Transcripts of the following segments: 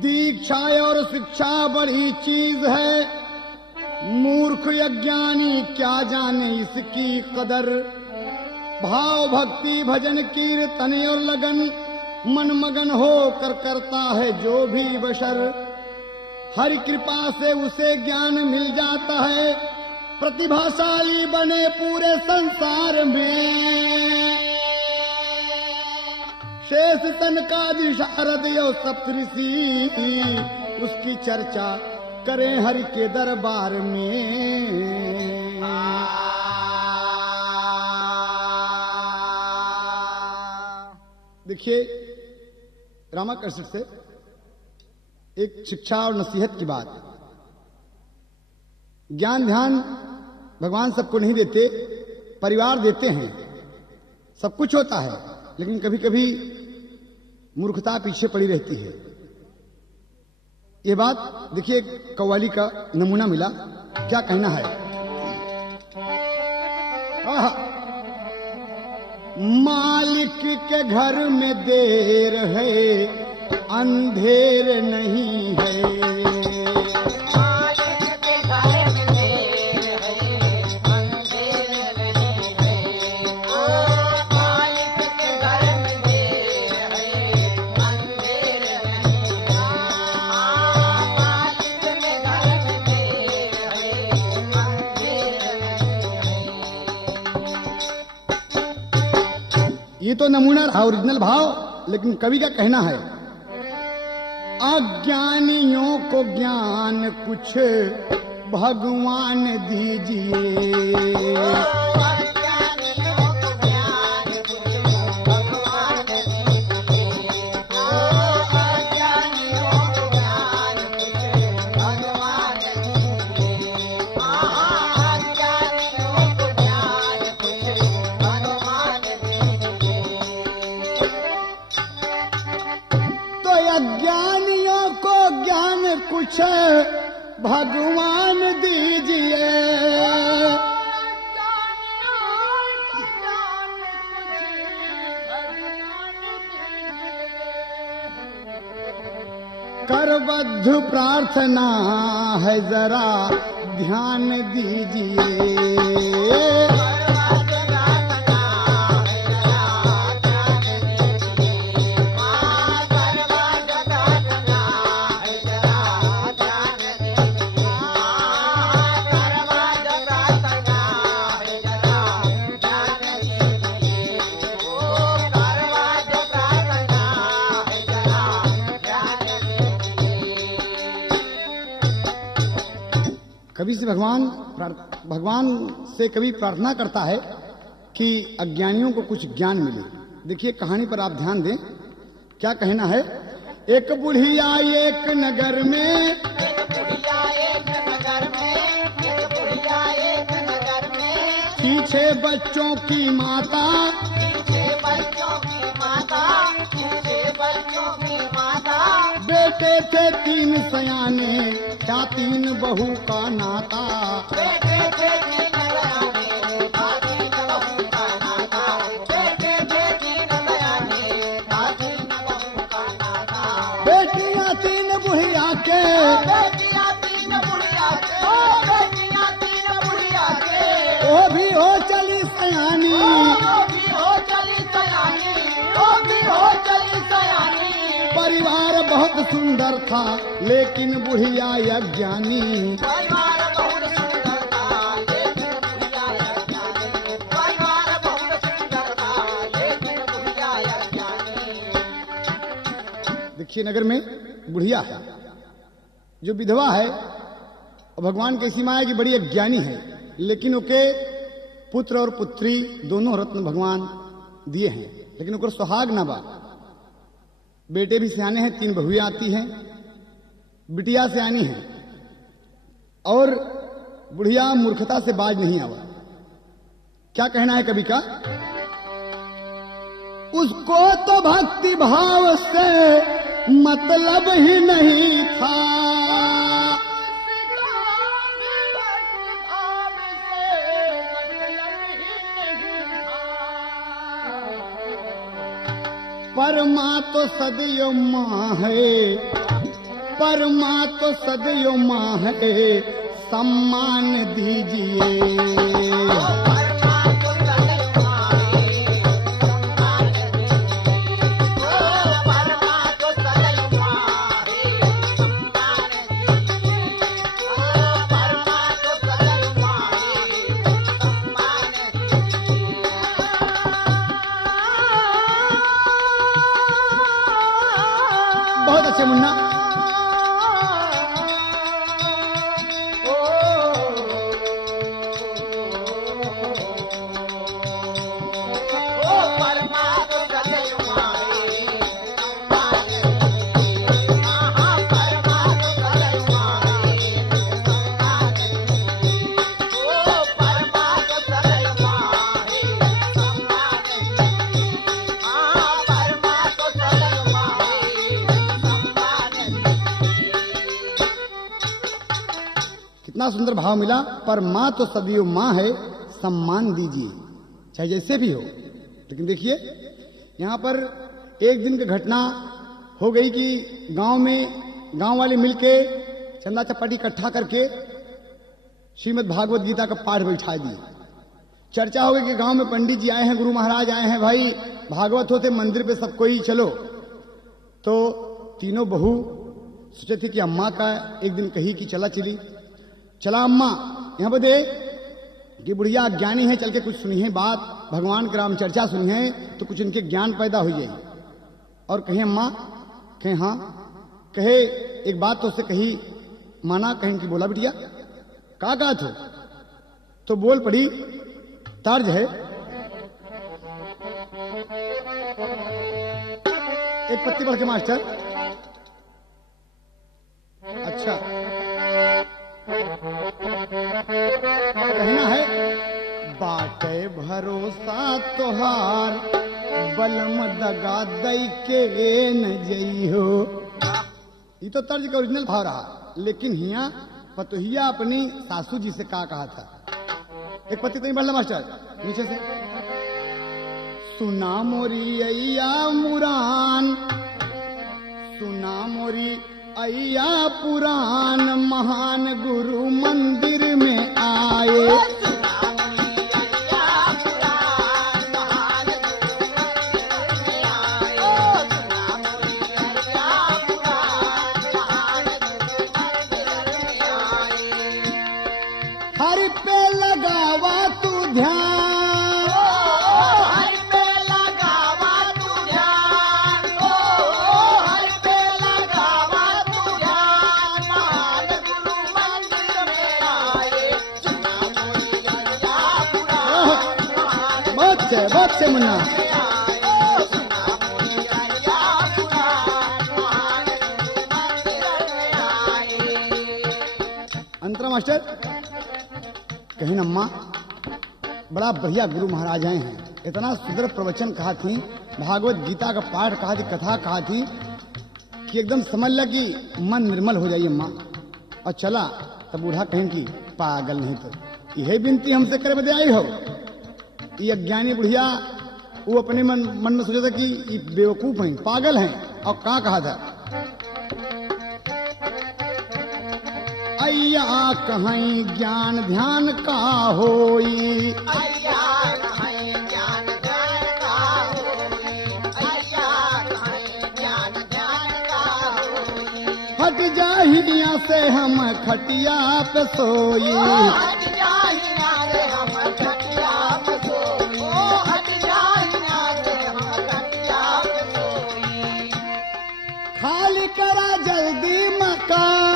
दीक्षा और शिक्षा बड़ी चीज है, मूर्ख अज्ञानी क्या जाने इसकी कदर। भाव भक्ति भजन कीर्तन और लगन मन मगन हो कर करता है जो भी बशर। हरि कृपा से उसे ज्ञान मिल जाता है, प्रतिभाशाली बने पूरे संसार में। शेष सनकादि शारद और सप्तऋषि उसकी चर्चा करें हरि के दरबार में। देखिए रामाकृष्ण से एक शिक्षा और नसीहत की बात। ज्ञान ध्यान भगवान सबको नहीं देते, परिवार देते हैं, सब कुछ होता है, लेकिन कभी कभी मूर्खता पीछे पड़ी रहती है। ये बात देखिए कव्वाली का नमूना मिला, क्या कहना है। मालिक के घर में देर है, अंधेर नहीं है। ये तो नमूना रहा, ओरिजिनल भाव। लेकिन कवि का कहना है, अज्ञानियों को ज्ञान कुछ भगवान दीजिए। अज्ञानियों को ज्ञान कुछ भगवान दीजिए। करबद्ध प्रार्थना है, जरा ध्यान दीजिए। कवि से भगवान से कवि प्रार्थना करता है कि अज्ञानियों को कुछ ज्ञान मिले। देखिए कहानी पर आप ध्यान दें, क्या कहना है। एक बुढ़िया एक नगर में, पीछे बच्चों की माता, बेटे थे 3 सयाने, क्या 3 बहू का नाता। बेटियां 3 बुढ़िया के, वो भी हो चली सयानी, परिवार बहुत सुंदर था लेकिन बुढ़िया अज्ञानी। देखिए नगर में बुढ़िया है जो विधवा है, और भगवान की सीमा है कि बड़ी अज्ञानी है, लेकिन उनके पुत्र और पुत्री दोनों रत्न भगवान दिए हैं, लेकिन उनका सुहाग ना बा। बेटे भी सियाने हैं, 3 बहुएं आती हैं, बिटिया सियानी है, और बुढ़िया मूर्खता से बाज नहीं आवा। क्या कहना है कवि का? उसको तो भक्ति भाव से मतलब ही नहीं था, परमा तो सदियों माँ है, परमा तो सदियों माँ है, सम्मान दीजिए। बहुत अच्छे मुन्ना। कितना सुंदर भाव मिला। पर माँ तो सदियों माँ है, सम्मान दीजिए, चाहे जैसे भी हो। लेकिन देखिए यहाँ पर एक दिन की घटना हो गई कि गांव में गांव वाले मिलके चंदा चपाटी इकट्ठा करके श्रीमद् भागवत गीता का पाठ बैठा दिए। चर्चा हो गई कि गांव में पंडित जी आए हैं, गुरु महाराज आए हैं, भाई भागवत होते मंदिर पे सब कोई चलो। तो तीनों बहू सोचे थे कि अम्मा का एक दिन कही कि चला अम्मा यहाँ पे दे कि बुढ़िया ज्ञानी है, चल के कुछ सुनी है बात, भगवान की राम चर्चा सुनी है तो कुछ इनके ज्ञान पैदा हो जाएगी। और कहे अम्मा, कहे हाँ, कहे एक बात तो उससे कही माना, कहें कि बोला बिटिया का थे? तो बोल पड़ी, तर्ज है, एक पत्ती पढ़ के मास्टर। अच्छा कहना है, बाटे भरोसा तोहार बलम दगा दई के न जइहो। ये तो तर्ज का ओरिजिनल भाव रहा, लेकिन हिया पतोहिया अपनी सासू जी से कहा था। एक पत्ती तो नहीं बढ़ला मास्टर नीचे से। सुना मोरी अय्या मुरान, सुना मोरी अय्या पुराण, महान गुरु मंदिर में आए। हरि पे लगावा तू ध्यान, हरि पे लगावा तू ध्यान, हरि पे लगावा तू ध्यान, महान गुरु मंदिर में आए। बहुत से मुन्ना। अंतरा मास्टर कहीं अम्मा बड़ा बढ़िया गुरु महाराज आए हैं, इतना सुंदर प्रवचन कहा थी, भागवत गीता का पाठ कहा थी, कथा कहा थी कि एकदम समझ लिया कि मन निर्मल हो जाइए अम्मा। और चला तब बूढ़ा कहें कि पागल नहीं तो यही विनती हमसे करे बदे आई हो। ये अज्ञानी बुढ़िया वो अपने मन में सोचा था कि ये बेवकूफ हैं, पागल हैं। और कहाँ कहा था, अय्या कहीं ज्ञान ध्यान का होई, अय्या कहीं ज्ञान ध्यान का होई, अय्या कहीं ज्ञान ध्यान का होई। हट जाहिया से हम खटिया पे सोई, हट जाहिया से हम खटिया पे सोई, हट जाहिया से हम खटिया पे सोई। खाली करा जल्दी मकान,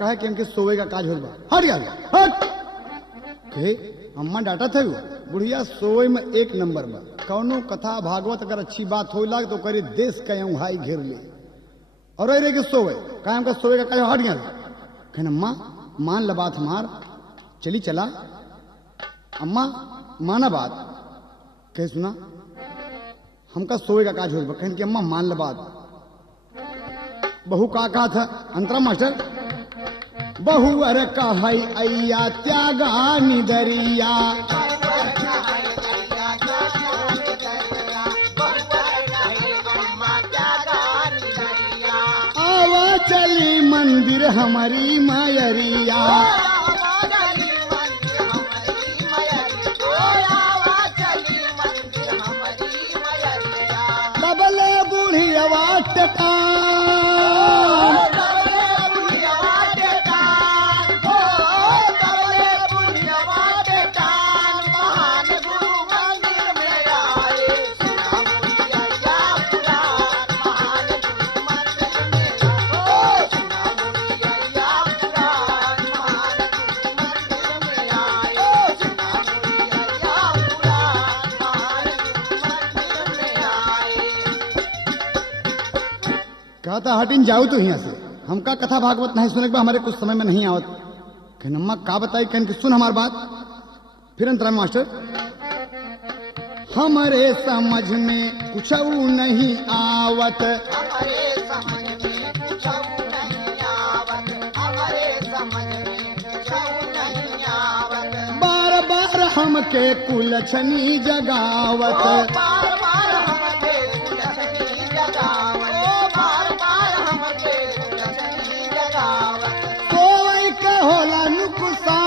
कहे कि इनके सोवे का काज हो बा। हट गया हट के अम्मा डांटा थे बुढ़िया सोवे में एक नंबर बा। कौनो कथा भागवत अगर अच्छी बात हो लाग तो करे देश का उहाई घेर ले और रे के सोवे कहे हमका सोवे का काज हट गया। कहना अम्मा मान ला बात हमार चली चला अम्मा माना बात कह सुना हमका सोवे का काज हो बा। कहन कि अम्मा मान ला बात। बहू का कहा था अंतरा मास्टर बहु अर कहई अय्या त्यागा निदरिया आवा चली मंदिर हमारी मायरिया बबले बूढ़ी वाट का कहता हटिन जाओ तो यहाँ से हमका कथा भागवत नहीं सुने हमारे कुछ समय में नहीं आवत। कहन अम्मा का बताई कहन कि सुन हमार बात। फिर अंतरा मास्टर हमारे समझ में कुछ नहीं आवत बार बार हमके कुलछनी जगावत होला नुकसान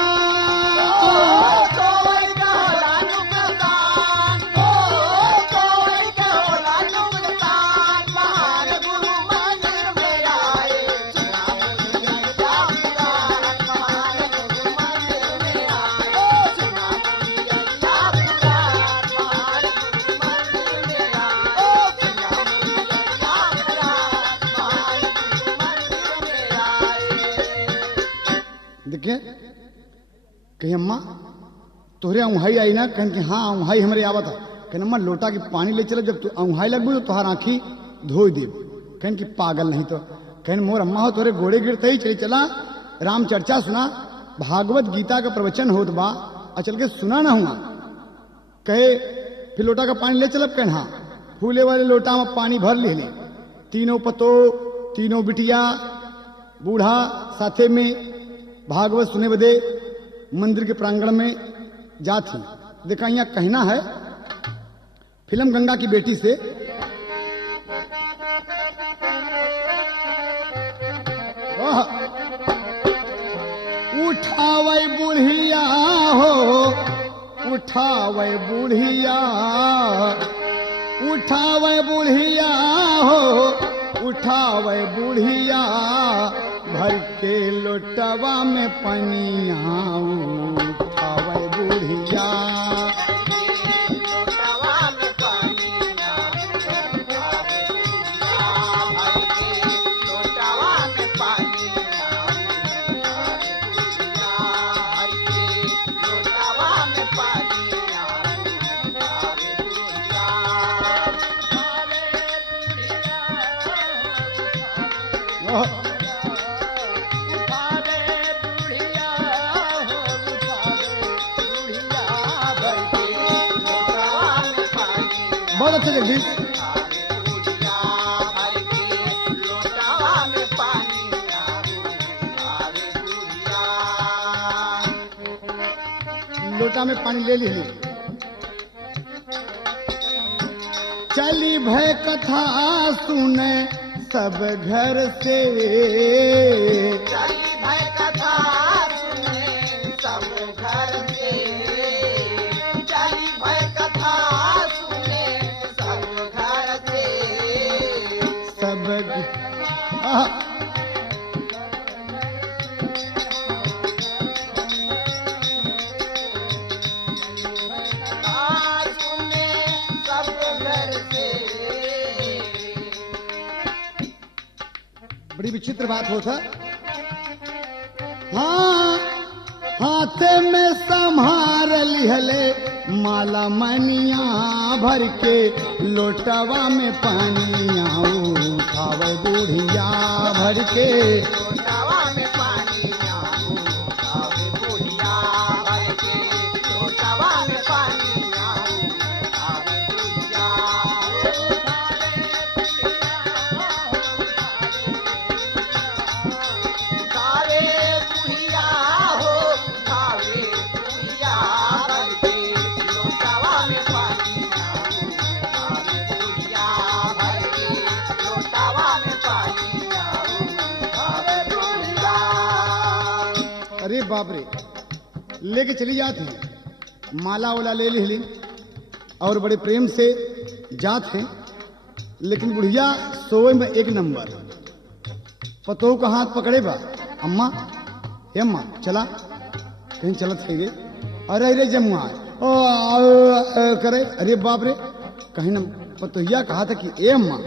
देखिए कही अम्मा तोहरे अउहाई आई ना कहन कि हाँ अउहाई हमारे आवत है। कहन अम्मा लोटा की पानी ले चलो जब तू अउहाई लगबू तो तुहार आँखी धो दे। कहन कि पागल नहीं तो कहन मोर अम्मा हो तोरे घोड़े गिरते ही चली चला राम चर्चा सुना भागवत गीता का प्रवचन होत बा अचल के सुना ना हुआ। कहे फिर लोटा का पानी ले चलब कहन हाँ फूले वाले लोटा में पानी भर ले तीनों पतो तीनों बिटिया बूढ़ा साथे में भागवत सुने बदे मंदिर के प्रांगण में जाती। देखा यहाँ कहना है फिल्म गंगा की बेटी से उठावे बुढ़िया हो उठावे बुढ़िया उठावे बुढ़िया हो उठावे बुढ़िया भर के लोटवा में पनिया उठावे बुढ़िया बहुत अच्छे जगदीश लोटा में पानी ले ली चली भय कथा सुने सब घर से चली भय कथा सुने सब घर से चली भय कथा सुने सब घर से सब सुने सब घर से बड़ी विचित्र बात होता हाँ हाथे में संभार लिहले माला मनिया भर के लोटवा में पानिया उठावे बुढ़िया भर के लोटावा में पानी आऊं आवे बुढ़िया भर के लोटावा में पानी आऊं आवे बुढ़िया उठावे बुढ़िया हो उठावे बुढ़िया भर के लोटावा में पानी आऊं आवे बुढ़िया भर के लोटावा में पानी आऊं आवे बुढ़िया अरे बाप रे लेके चली जाती माला वाला ले ली और बड़े प्रेम से जात है लेकिन बुढ़िया सोए में एक नंबर पतोह का हाथ पकड़े बा अम्मा हे अम्मा चला कहीं चलत है रे अरे अरे जमुआ करे अरे बाप रे कहीं न पतोहिया कहा था कि ए अम्मा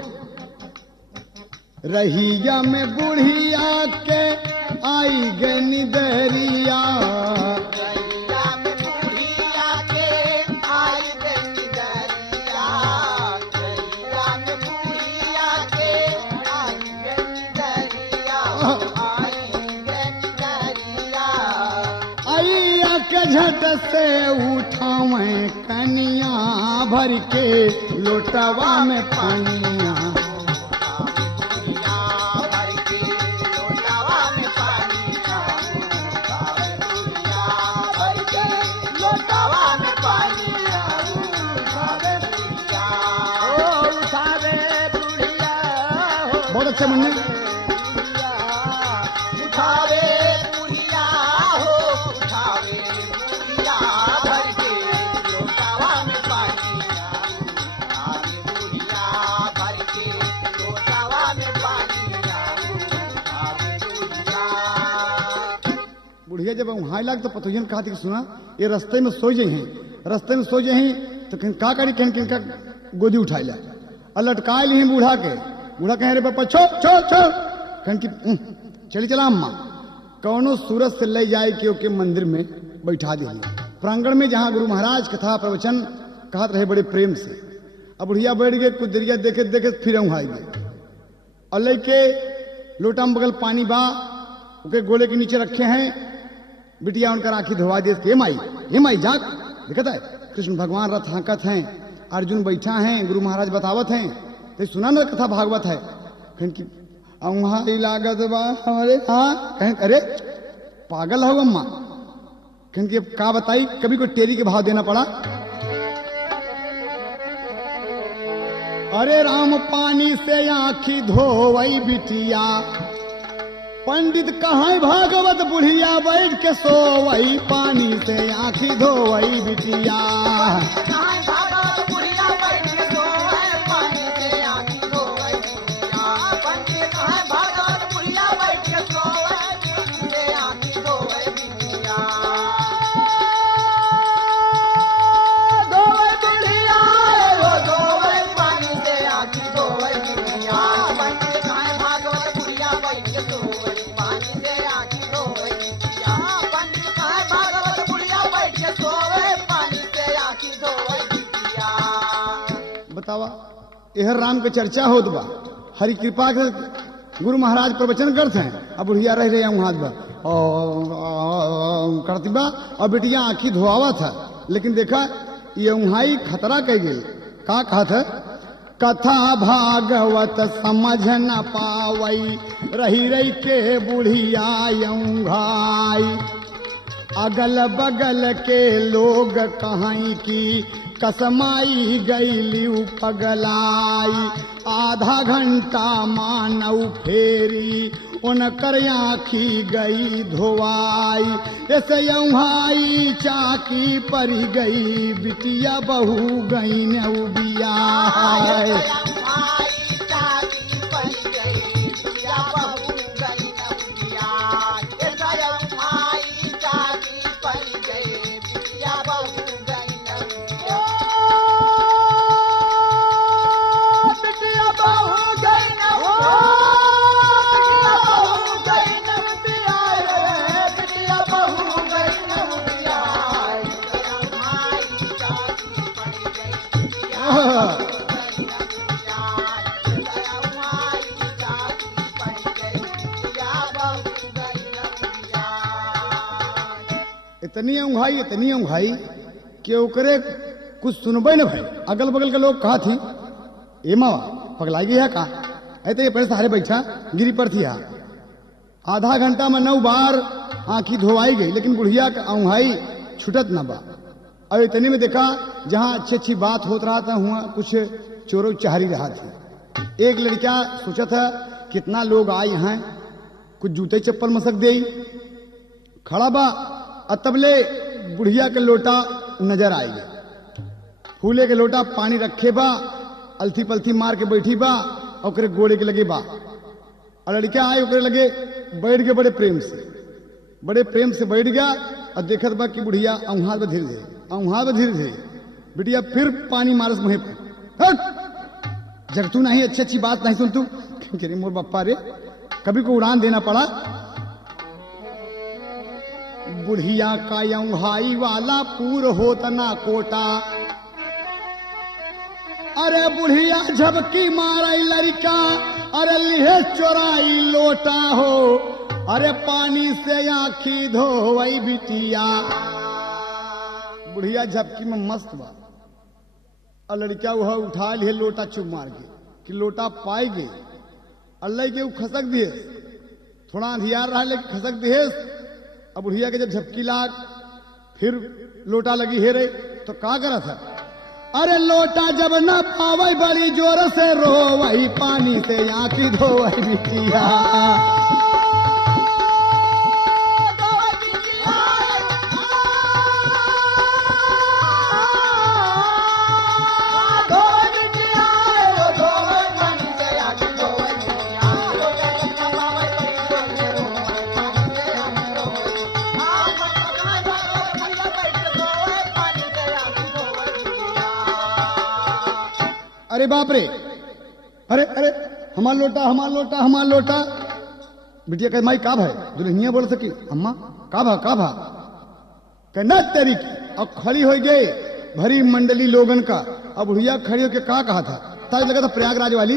रहिया में बुढ़िया के आई गनी दरिया गैया में बुढ़िया के आई गई दरिया गैया में बुढ़िया के आई गई दरिया आई गई दरिया अइया के झट से उठावे कनिया भर के लोटवा में पानिया बुढ़िया भर के लोटावा में पानी आऊं आवे बुढ़िया भर के लोटावा में पानी आऊं आवे बुढ़िया ओ उठावे बुढ़िया हो बहुत अच्छे मुन्ने उठावे बुढ़िया हो उठावे बुढ़िया भर के लोटावा में पानी आऊं आवे बुढ़िया भर के लोटावा में पानी आऊं आवे बुढ़िया बुढ़िया जब वहां लग तो पतोहियन कहा कि सुना ये रास्ते में सो जाई हैं रास्ते में सो जाई तो कहीं का करी कहीं किनका गोदी उठाई ला और लटकाए ली बूढ़ा के बूढ़ा कहे रे पापा छो छो छो कहीं की चली चला अम्मा कौनो सूरत से ले जाए के ओके मंदिर में बैठा दी प्रांगण में जहां गुरु महाराज कथा प्रवचन कहत रहे बड़े प्रेम से अब बुढ़िया बैठ गए कुछ देरिया देखे देखे फिर वहां आई गए और लेके लोटा में बगल पानी बा ओके गोले के नीचे रखे हैं बिटिया उनका राखी धोवा दिए हे माई जाग दिखता है कृष्ण भगवान रथ हाकत हैं अर्जुन बैठा हैं गुरु महाराज बतावत हैं तो सुना ना कथा भागवत है कहीं की वहां लागत बा हमारे हाँ कहीं अरे पागल हो अम्मा कहीं की का बताई कभी कोई टेरी के भाव देना पड़ा अरे राम पानी से आखी धोवई बिटिया पंडित कहाँ भागवत बुढ़िया बैठ के सोवई पानी से आखी धोवई बिटिया कहाँ भागवत बुढ़िया बैठ के सोए पानी से आँखी धोए बिटिया पंडित कहाँ भागवत बुढ़िया बैठ के सोए पानी से आँखी धोए बिटिया धोए बुढ़िया वो धोए पानी से आँखी धोए बिटिया पंडित कहाँ भागवत बुढ़िया बैठ के सोए पानी से आँखी धोए बिटिया पंडित कहाँ भागवत बुढ़िया बैठ के सोए पानी से आँखी धोए बिटिया बतावा यह राम के चर्चा होत बा हरि कृपा के गुरु महाराज प्रवचन करते हैं अब बुढ़िया रह रहे वहां बा करती बा और बिटिया आंखी धोआवा था लेकिन देखा ये वहां खतरा कह गई का कहा था कथा भागवत समझ न पावई रही रही के बुढ़िया भाई अगल बगल के लोग कहीं की कसमाई गईली पगलाई आधा घंटा मानव फेरी उनकर आँखी गई धोवाई ऐसे यौहाई चाकी पर गई बिटिया बहू गई नौबिया इतनी ऊंघाई कि ओकरे कुछ सुनबे न भाई। अगल बगल के लोग कहा थी ए मावा पगलाई गई है का, ऐसे ये पेड़ सहारे बैठा गिरी पर थी। आधा घंटा में 9 बार आंखी धोवाई गई, लेकिन बुढ़िया का ऊंघाई छुटत न बा। और इतने में देखा जहां अच्छी बात होत रहा था हुआ कुछ चोरों चहरी रहा थी। एक लड़का सोचा था कितना लोग आए हैं, कुछ जूते चप्पल मसक दे खड़ा बा। अतबले बुढ़िया के लोटा नजर आई गई, फूले के लोटा पानी रखे बा, अलथी पलथी मार के बैठी बा और ओकरे गोड़े के लगे बा। और लड़का आए ओकरे लगे बैठ गए बड़े प्रेम से बैठ गया। और देखत बा कि बुढ़िया औहात धीरे धीरे बिटिया फिर पानी मारस मुहे पर। जग तू नहीं अच्छी बात नहीं सुन तू कि मोर बप्पा रे कभी को उड़ान देना पड़ा। बुढ़िया का यौहाई वाला पूर होता ना कोटा। अरे बुढ़िया झपकी माराई लड़का, अरे लिहे चोराई लोटा हो। अरे पानी से आँखी धोवई बिटिया। बुढ़िया झपकी में मस्त बा और लड़का वह उठा लिए लोटा चुप मार के कि लोटा पाई गई। अल्लाह के वो खसक दिए, थोड़ा अंधियार रहा लेकिन खसक दिए। अब बुढ़िया के जब झपकी लाग फिर लोटा लगी हे रे तो का करा था। अरे लोटा जब न पावई बड़ी जोर से रो वही पानी से आंखी धो वही बिटिया। अरे बाप रे, अरे अरे हमार लोटा। बिटिया कह माई का भाई दुल्हनिया बोल सकी अम्मा का भा कहना तेरी की। अब खड़ी हो गई भरी मंडली लोगन का। अब बुढ़िया खड़ी होकर का कहा था, ताज लगा था प्रयागराज वाली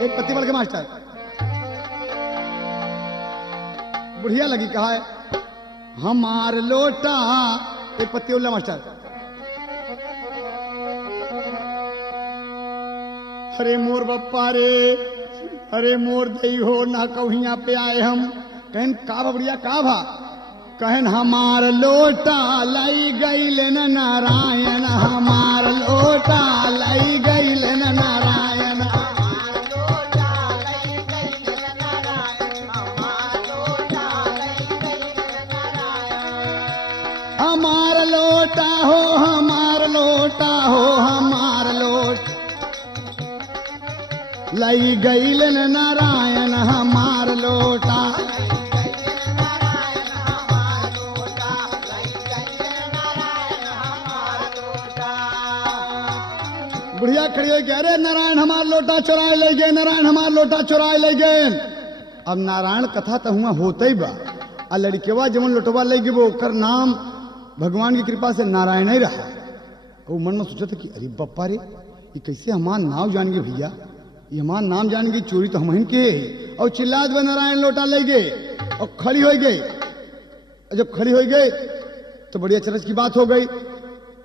एक पत्ती बल के मास्टर। बुढ़िया लगी कहा है हमार लोटा, एक पत्ती उल्ला मास्टर। अरे मोर बप्पा रे, अरे मोर दई हो ना कहिया पे आए हम। कहन का बढ़िया का भा, कहन हमार लोटा लाई गईल न नारायण। हमार लोटा लाई गईल न नारायण। हमार लोटा हो, हमार लोटा हो, हमार लोटा लाई गईल न नारायण। हमार लोटा बुढ़िया खड़ी हो गया, अरे नारायण हमार लोटा चुराए ले गए, नारायण हमार लोटा चुराए ले गए। अब नारायण कथा तो हुआ होते ही बा। आ लड़केवा जमन लोटवा ले गए वो ओकर नाम भगवान की कृपा से नारायण ही रहा। वो मन में सोचा था कि अरे बप्पा रे ये कैसे हमार नाम जान गए भैया, ये हमार नाम जान गई, चोरी तो हम के। और चिल्लात व नारायण लोटा ले गए और खड़ी हो गई। जब खड़ी हो गई तो बड़ी अचरज की बात हो गई।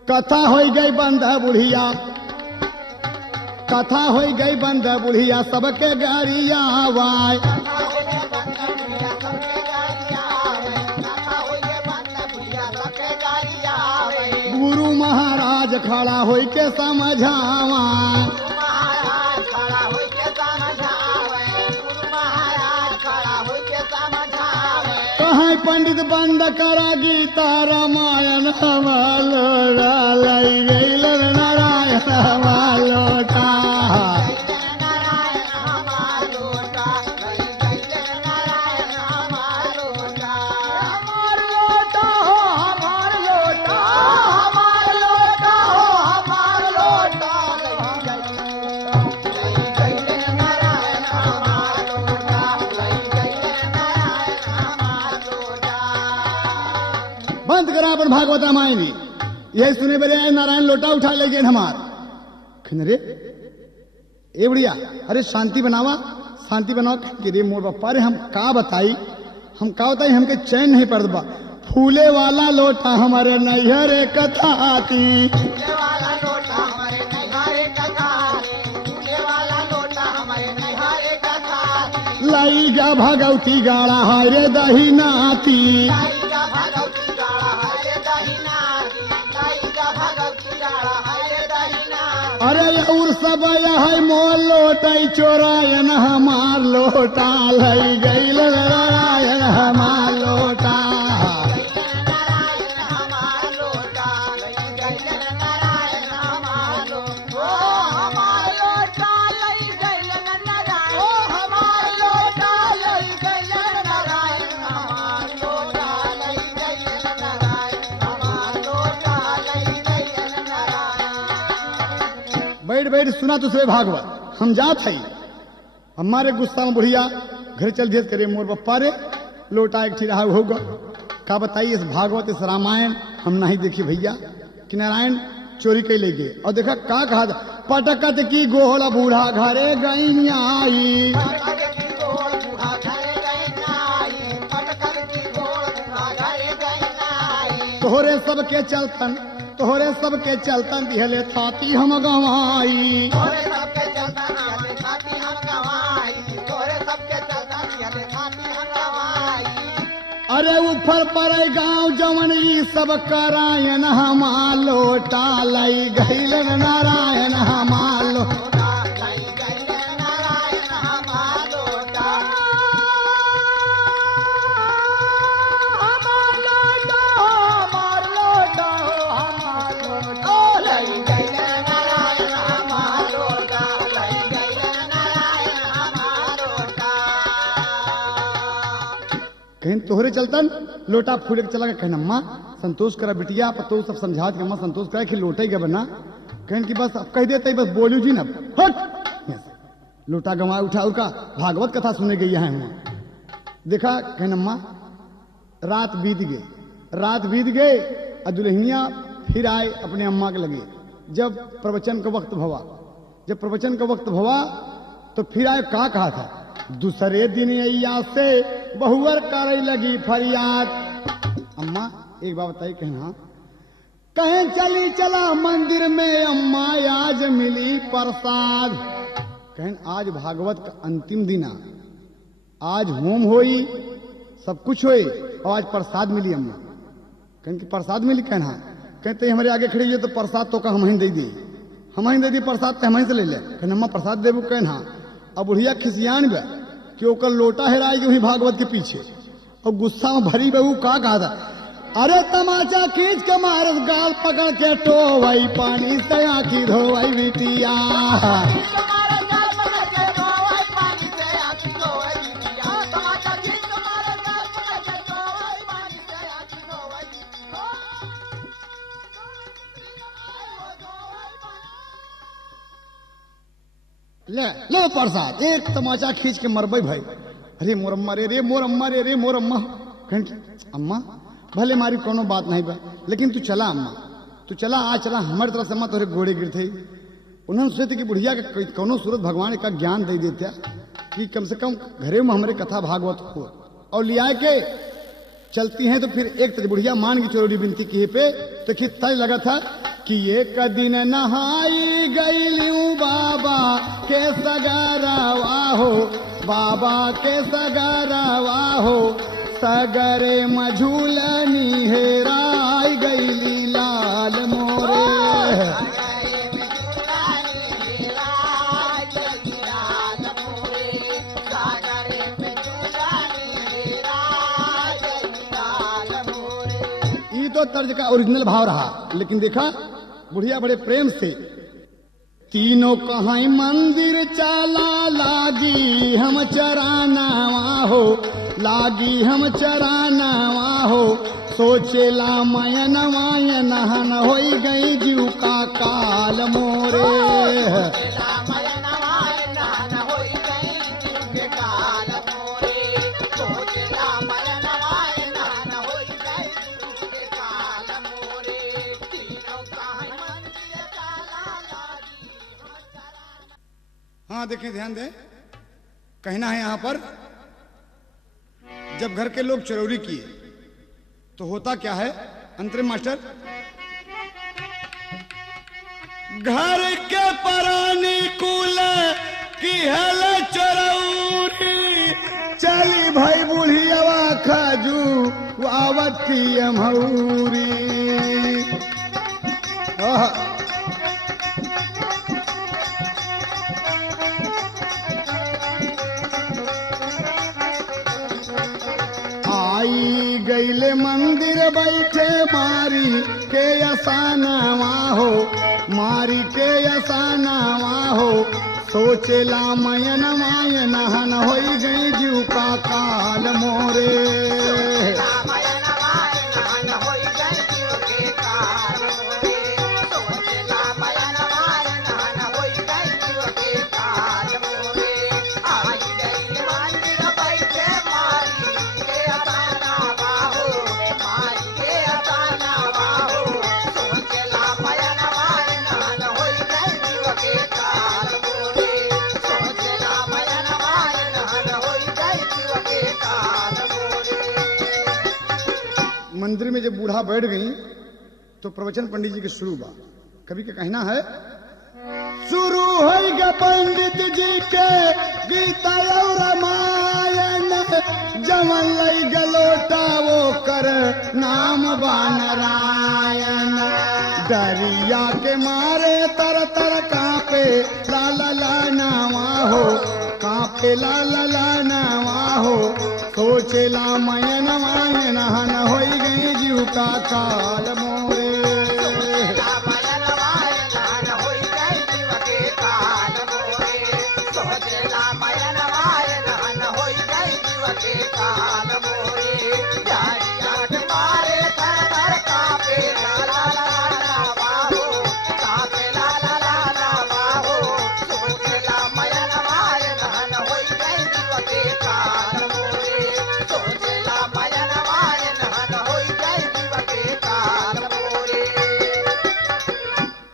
कथा हो गई बंद है बुढ़िया, कथा हो गई बंद है बुढ़िया, सबके गाड़िया आवाय। गुरु महाराज खड़ा हो के समझावा। कहीं पंडित बंद करा गीता रामायण। हमार लोटा लाई गईल नारायण। हमार लोटा बंद करा पर भागवत रामायण यही सुने बोले नारायण लोटा उठा ले गए हमार। रे ए बुढ़िया, अरे शांति बनावा, शांति बनावा। रे मोर बप्पा रे हम का बताई हम का होता है हमके चैन नहीं पड़ता। फूले वाला लोटा हमारे नैहर कथा आती, फूले वाला लोटा हमारे नैहारे का खाने, फूले वाला लोटा हमारे नैहारे का खाने। लाई जा भगवती गाड़ा हाय रे दही नाती, लाई का भगवती गाड़ा हरे दहीनाथी, लाई का भगवती गाड़ा हरे दहीनाथी। अरे और सब है मोर लोटई चोरायन हमार लोटा लई गईल नारायण हमार लोटा। नारायण हमार लोटा लई गइलन, नारायण हमार लोटा, ओ हमार लोटा लई गइलन नारायण, ओ हमार लोटा लई गइलन नारायण, हमार लोटा लई गइलन नारायण, हमार लोटा लई गइलन नारायण। बैठ बैठ सुना तो से भागवत हम जात है। हमारे गुस्सा में बुढ़िया घर चल दिए करे मोर बप्पा रे लोटा एक रहा होगा। का बताइए इस भागवत इस रामायण हम नहीं देखी भैया कि नारायण चोरी के ले गए। और देखा का कहा था, पटकत की गोहला बूढ़ा घरे गई आई, पटक की गोड़ बूढ़ा घरे गए नाई, पटक की गोड़ बूढ़ा घरे गए नाई। तोहरे सबके चलतन तोहरे सबके चलतन दिहले थाती हम गवाई। तोरे सबके चलता निहले खाती हम गवाई, तोरे सबके चलता निहले खाती हम गवाई। अरे ऊपर पर गांव जवन ई सब करायन हमार लोटा लई गईल नारायण हमार लोटा। लोटा लई गइलन नारायण हमार लोटा, हमार लोटा, हमार लोटा, हमार लोटा, ओ लई गइलन नारायण हमार लोटा, लई गइलन नारायण हमार लोटा। कहीं तोहरे चलतन लोटा फूले के चला गया। कहना अम्मा संतोष करा बिटिया पर तो सब समझा के अम्मा संतोष करा कि लोटा ही गया बना। कहीं की बस अब कह देते बस बोलू जी ना हट लोटा गंवा उठा उनका भागवत कथा सुनने गई है वहां। देखा कहना अम्मा रात बीत गए और दुल्हनिया फिर आए अपने अम्मा के लगे। जब प्रवचन का वक्त भवा तो फिर आए का कहा था, दूसरे दिन अय्या से बहुअर करे लगी फरियाद। अम्मा एक बात बताइए कहना, कहीं चली चला मंदिर में अम्मा आज मिली प्रसाद। कहें आज भागवत का अंतिम दिन आज होम होई सब कुछ होई और आज प्रसाद मिली अम्मा। कहें कि प्रसाद मिली कहना, कहते हमारे आगे खड़ी हुई तो प्रसाद तो का हम ही दे दी प्रसाद तो हम से ले ले। कहना अम्मा प्रसाद देबू कहना। अब बुढ़िया खिसियान बे कि ओकर लोटा हेराई गई भागवत के पीछे और गुस्सा में भरी बहू का कहा था, अरे तमाचा खींच के मारस गाल पकड़ के टोवई पानी से आखी धोवई बिटिया। तुम्हारे गाल पकड़ के धोवई पानी से आँखी धोवई बिटिया, तमाचा खींच तुम्हारे गाल पकड़ के धोवई पानी से आँखी धोवई बिटिया। ले लो प्रसाद एक तमाचा खींच के मरबई भाई। अरे मोरम्मा रे मोरम्मा। कहें कि अम्मा भले मारी कोनो बात नहीं बा लेकिन तू चला अम्मा तू चला आ चला हमारी तरफ से अम्मा तोरे गोड़े गिर थे। उन्होंने सोचे कि बुढ़िया के कोनो सूरत भगवान का ज्ञान दे देते कि कम से कम घरे में हमारे कथा भागवत हो और लिया के चलती हैं। तो फिर एक तरह बुढ़िया मान की चोरी बिनती की पे तो कि तय लगा था कि एक दिन नहाई गईलू बाबा के सगरवा हो, बाबा के सगरवा हो, सगरे मझूलनी हेराई गईली लाल मोरे। ये तो तर्ज का ओरिजिनल भाव रहा लेकिन देखा बुढ़िया बड़े प्रेम से तीनों कहाई मंदिर चला लागी हम चरानावा हो, लागी हम चरानावा हो, सोचेला मयन वायन हन होई गई जीव का काल मोरे। हाँ देखें ध्यान दें कहना है यहां पर जब घर के लोग चोरी किए तो होता क्या है अंतरिम मास्टर? घर के परानी कुल की हल चोरौरी चली भाई बुढ़ियावा खाजू आवती मऊरी। आई गईले मंदिर बैठे मारी के असानवा हो, मारी के असानवा हो, सोचेला मयन मायन हन होई गई जीव का काल मोरे। मंदिर में जब बूढ़ा बैठ गई तो प्रवचन पंडित जी के शुरू बा। कवि का कहना है, शुरू होगा पंडित जी के गीता और रामायण, जमन लई गलोटा वो कर नाम बा नारायण। दरिया के मारे तर तर कांपे ला ला ला नावा हो, कांपे ला ला ला नावा हो, सोचेला मयन मायन हन होई गई जीव का काल मोरे।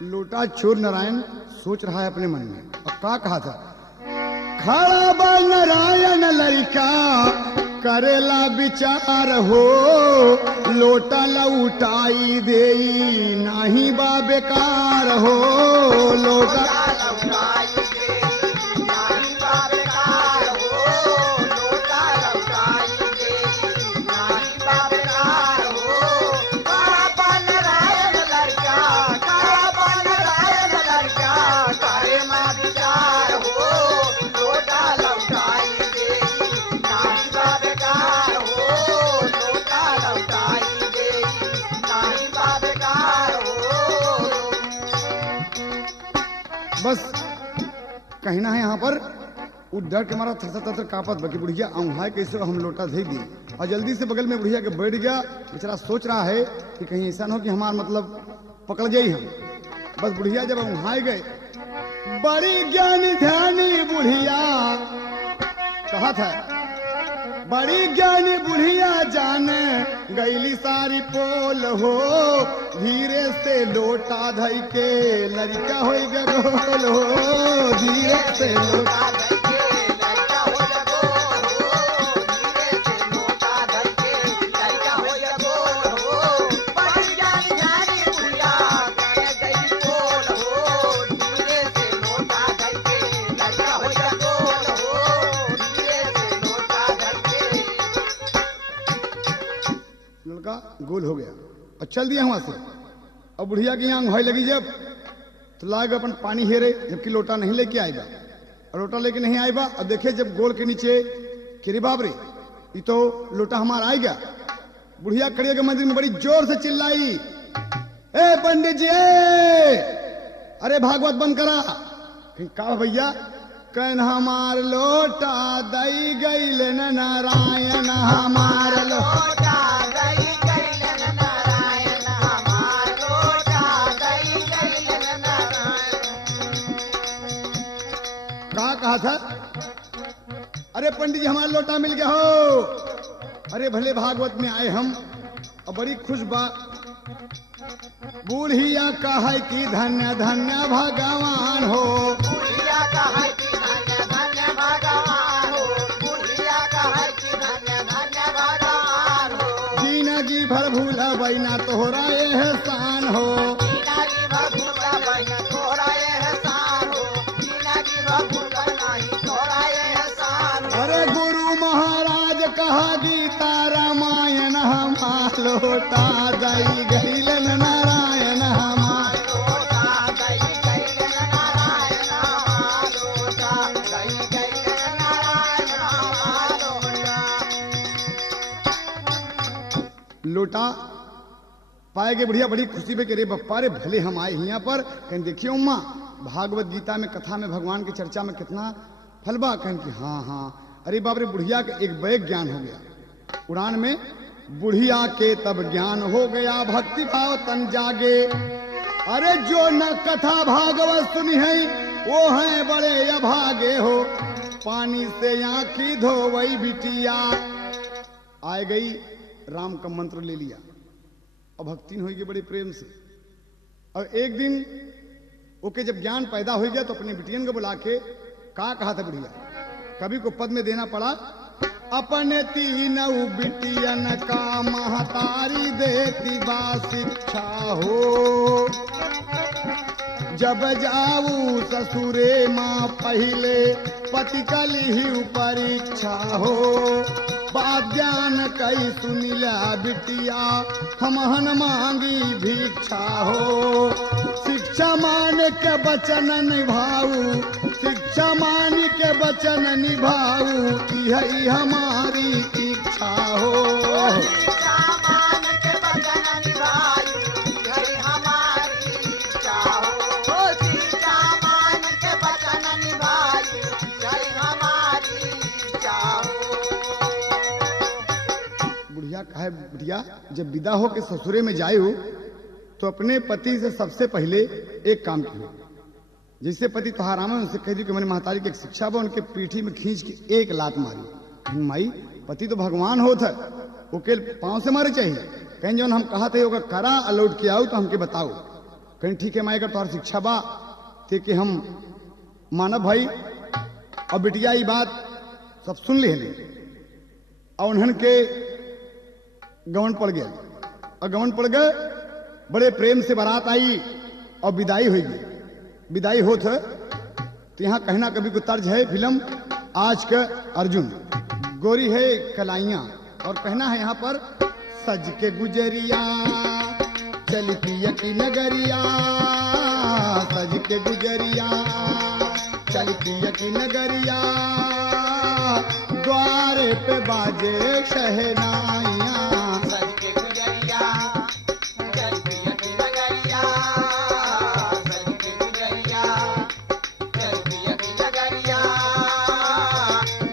लोटा चोर नारायण सोच रहा है अपने मन में, और का कहा था, खड़ा बा नारायण लड़का करेला विचार हो, लोटा लौटाई देई नाही बा बेकार हो। लोटा बस कहना है यहाँ पर वो डर के मारा थर थर कापत बाकी बुढ़िया आऊँ कैसे हम लोटा दे दी, और जल्दी से बगल में बुढ़िया के बैठ गया। बेचारा सोच रहा है कि कहीं ऐसा न हो कि हमार मतलब पकड़ जाई हम। बस बुढ़िया जब वहां गए, बड़ी ज्ञानी ध्यानी बुढ़िया कहा था, बड़ी ज्ञानी बुढ़िया जाने गईली सारी पोल हो, धीरे से लोटा धई के लड़का हो गोल हो, धीरे से लोटा धई के लड़का हो गोल हो, धीरे से लोटा धई के लड़का हो गोल हो। बड़ी ज्ञानी बुढ़िया जाने गईली पोल हो, धीरे से लोटा धई के लड़का हो गोल हो, धीरे से लोटा धई के लड़का गोल हो गया और चल दिया वहां से। अब बुढ़िया की आंख भाई लगी जब तो लाग अपन पानी हेरे, जबकि लोटा नहीं लेके आएगा, और लोटा लेके नहीं आएगा। और देखे जब गोल के नीचे कि बाप रे ये तो लोटा हमारा आएगा। बुढ़िया खड़ी के मंदिर में बड़ी जोर से चिल्लाई, ए पंडित जी अरे भागवत बंद करा। कहा भैया, कन हमार लोटा दई गईल न नारायण, हमार लोटा दई गईल न नारायण, हमार लोटा दई गईल न नारायण। कहा था, अरे पंडित जी हमारा लोटा मिल गया हो। अरे भले भागवत में आए हम और बड़ी खुश बात। बुढ़िया कहे कि धन्य धन्य भगवान हो, बुढ़िया कहे कि धन्य धन्य भगवान हो, बुढ़िया कहे कि धन्य धन्य भुलबई ना तोहरा एहसान हो। जिंदगी भर भूलबई ना तोरा एहसान हो, जिंदगी भर भूलब नाही तोरा एहसान हो। अरे गुरु महाराज कहा गीता रामायण हमार लोटा दई गईलन नारायण हमार। लोटा गई गई नारायण हमार लोटा, गई गई नारायण हमार लोटा। लोटा पाए गए बढ़िया, बड़ी खुशी में कि रे बप्पा रे भले हम आए यहाँ पर। कहीं देखिए उम्मा भागवत गीता में कथा में भगवान की चर्चा में कितना फलबा। कहें कि हाँ हाँ, अरे बाप रे बुढ़िया का एक बैग ज्ञान हो गया उड़ान में। बुढ़िया के तब ज्ञान हो गया, भक्ति भाव तन जागे। अरे जो न कथा भागवत सुनी है वो है बड़े अभागे हो। पानी से आंखी धोवई बिटिया, आए गई राम का मंत्र ले लिया और भक्ति होगी बड़े प्रेम से। और एक दिन ओके जब ज्ञान पैदा हो गया तो अपने बिटियन को बुला के कहा था बुढ़िया, कवि को पद में देना पड़ा। अपने तीनों बिटियन का महतारी देती बा शिक्षा हो। जब जाऊ ससुरे माँ पहले पति कली परीक्षा हो। बात ज्ञान कई सुनिला बिटिया हमहन मांगी भिक्षा हो। शिक्षा मान के वचन निभाऊ, शिक्षा मान के वचन निभाऊ, यही हमारी इच्छा हो। शिक्षा मान के वचन निभाऊ, यही हमारी इच्छा हो। शिक्षा मान के वचन निभाऊ, यही हमारी इच्छा हो। बुढ़िया कहे बुढ़िया जब विदा हो के ससुरे में जायू तो अपने पति से सबसे पहले एक काम किया। जैसे पति तुहार आम उनसे कह दी कि मैंने महतारी की एक शिक्षा बा, उनके पीठी में खींच के एक लात मारी। माई पति तो भगवान होत है, ओके पांव से मारे चाहिए। कहीं जो हम कहा थे होगा करा अलौट के आओ तो हमके बताओ। कहीं ठीक है माई का तुहार शिक्षा बा थे कि हम मानव भाई। और बिटिया ये बात सब सुन ले और उन्हन के गवन पड़ गया। और गवन पड़ गए, बड़े प्रेम से बारात आई और विदाई हुई। विदाई होत है तो यहाँ कहना कभी को तर्ज है फिल्म आज का अर्जुन, गोरी है कलाइयां। और कहना है यहाँ पर सज के गुजरिया चलती यकी नगरिया, सज के गुजरिया चलती यकी नगरिया, द्वारे पे बाजे शहनाइयां। सज के गुजरिया चलती यकी नगरिया, सज के गुजरिया चलती यकी नगरिया,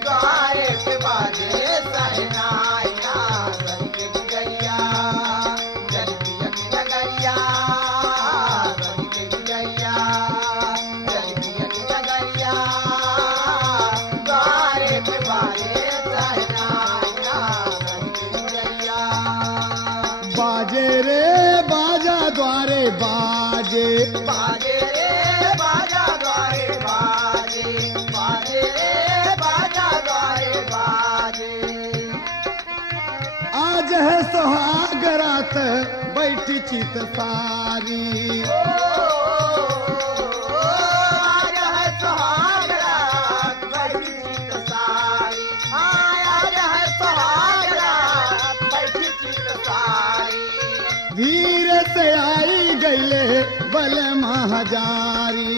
द्वारे पे बाजे शहनाइयां। सज के गुजरिया चलती यकी नगरिया, सज के गुजरिया चलती यकी नगरिया, द्वारे पे बाजे शहनाइयां। सज के गुजरिया बाजे रे बाजा द्वारे बाजे, बाजे रे बाजा द्वारे बाजे, बाजे रे बाजा द्वारे बाजे। आज है सुहाग रात बैठी चित सारी। आज है सुहाग रात बैठी चित सारी, आज है सुहाग रात बैठी चित सारी। धीरे से आई गईले बल महाजारी।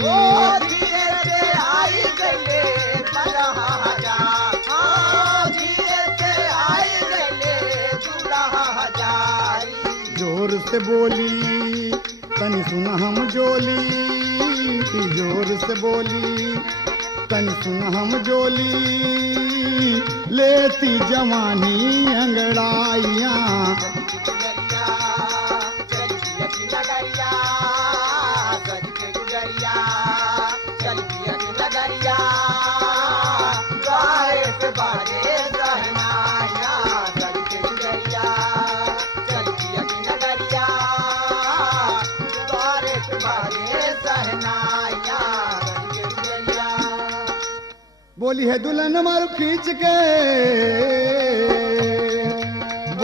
धीरे से आई गले बलहा हजार, धीरे से आई गले दूल्हा हजारी। जोर से बोली तनि सुन हम जोली, जोर से बोली तनि सुन हम जोली, लेती जवानी अंगड़ाइयां। बोली है दुल्हन मारू खींच के,